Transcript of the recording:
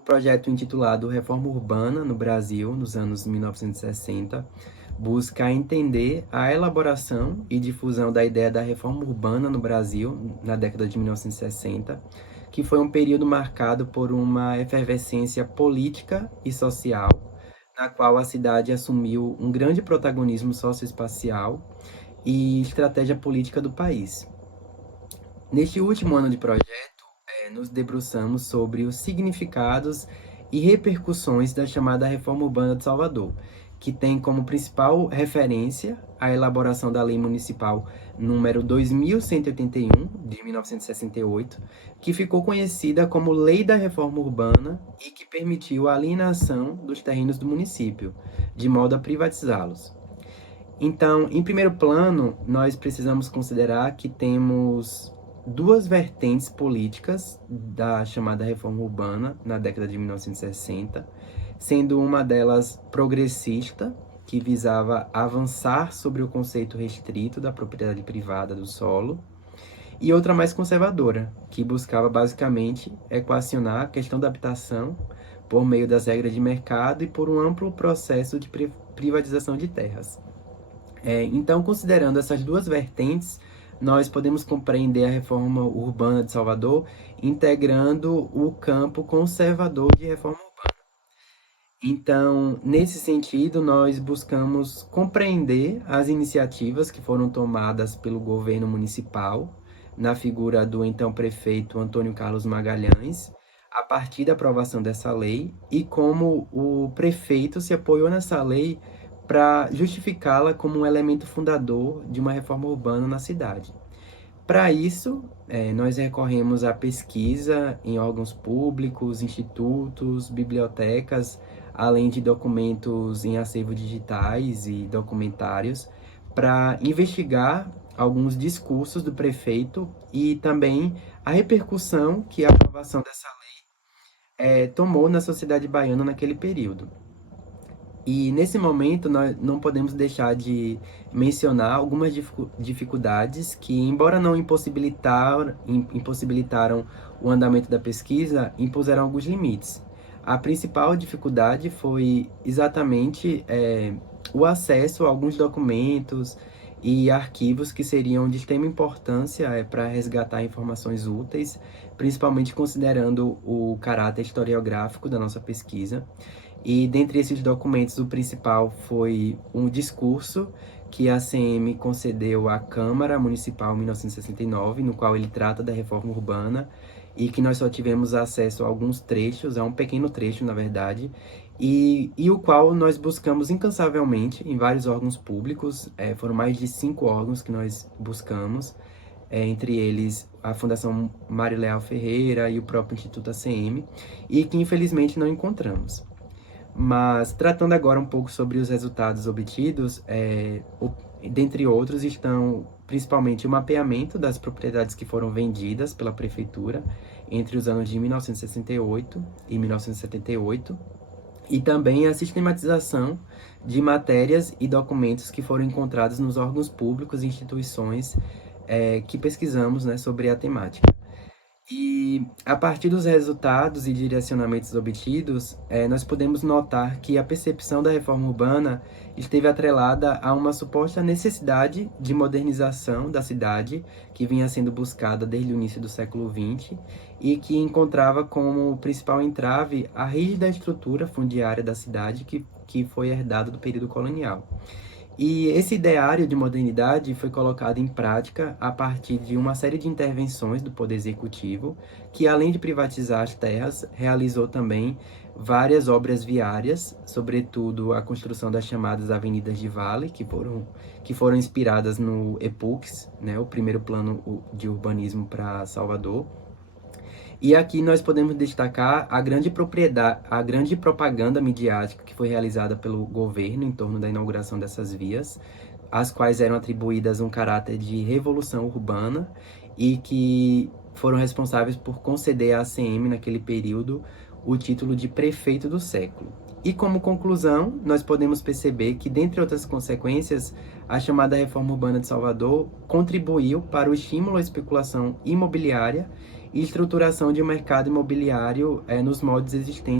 projeto intitulado Reforma Urbana no Brasil, nos anos 1960, busca entender a elaboração e difusão da ideia da reforma urbana no Brasil, na década de 1960, que foi um período marcado por uma efervescência política e social, na qual a cidade assumiu um grande protagonismo socioespacial e estratégia política do país. Neste último ano de projeto, nos debruçamos sobre os significados e repercussões da chamada Reforma Urbana de Salvador, que tem como principal referência a elaboração da Lei Municipal número 2181, de 1968, que ficou conhecida como Lei da Reforma Urbana e que permitiu a alienação dos terrenos do município, de modo a privatizá-los. Então, em primeiro plano, nós precisamos considerar que temos duas vertentes políticas da chamada reforma urbana na década de 1960, sendo uma delas progressista, que visava avançar sobre o conceito restrito da propriedade privada do solo, e outra mais conservadora, que buscava basicamente equacionar a questão da habitação por meio das regras de mercado e por um amplo processo de privatização de terras. Então, considerando essas duas vertentes, nós podemos compreender a reforma urbana de Salvador integrando o campo conservador de reforma urbana. Então, nesse sentido, nós buscamos compreender as iniciativas que foram tomadas pelo governo municipal, na figura do então prefeito Antônio Carlos Magalhães, a partir da aprovação dessa lei, e como o prefeito se apoiou nessa lei para justificá-la como um elemento fundador de uma reforma urbana na cidade. Para isso, nós recorremos à pesquisa em órgãos públicos, institutos, bibliotecas, além de documentos em acervo digitais e documentários, para investigar alguns discursos do prefeito e também a repercussão que a aprovação dessa lei tomou na sociedade baiana naquele período. E nesse momento nós não podemos deixar de mencionar algumas dificuldades que, embora não impossibilitaram o andamento da pesquisa, impuseram alguns limites. A principal dificuldade foi exatamente o acesso a alguns documentos e arquivos que seriam de extrema importância para resgatar informações úteis, principalmente considerando o caráter historiográfico da nossa pesquisa. E dentre esses documentos, o principal foi um discurso que a ACM concedeu à Câmara Municipal em 1969, no qual ele trata da reforma urbana, e que nós só tivemos acesso a alguns trechos, a um pequeno trecho, na verdade, e o qual nós buscamos incansavelmente em vários órgãos públicos, foram mais de 5 órgãos que nós buscamos, entre eles a Fundação Mário Leal Ferreira e o próprio Instituto ACM, e que infelizmente não encontramos. Mas, tratando agora um pouco sobre os resultados obtidos, dentre outros estão principalmente o mapeamento das propriedades que foram vendidas pela prefeitura entre os anos de 1968 e 1978, e também a sistematização de matérias e documentos que foram encontrados nos órgãos públicos e instituições que pesquisamos, sobre a temática. E a partir dos resultados e direcionamentos obtidos, nós podemos notar que a percepção da reforma urbana esteve atrelada a uma suposta necessidade de modernização da cidade, que vinha sendo buscada desde o início do século XX, e que encontrava como principal entrave a rígida estrutura fundiária da cidade que foi herdada do período colonial. E esse ideário de modernidade foi colocado em prática a partir de uma série de intervenções do Poder Executivo, que além de privatizar as terras, realizou também várias obras viárias, sobretudo a construção das chamadas Avenidas de Vale, que foram inspiradas no EPUCS, o primeiro plano de urbanismo para Salvador. E aqui nós podemos destacar a grande propaganda midiática que foi realizada pelo governo em torno da inauguração dessas vias, as quais eram atribuídas um caráter de revolução urbana e que foram responsáveis por conceder à ACM, naquele período, o título de prefeito do século. E como conclusão, nós podemos perceber que, dentre outras consequências, a chamada reforma urbana de Salvador contribuiu para o estímulo à especulação imobiliária e estruturação de mercado imobiliário nos moldes existentes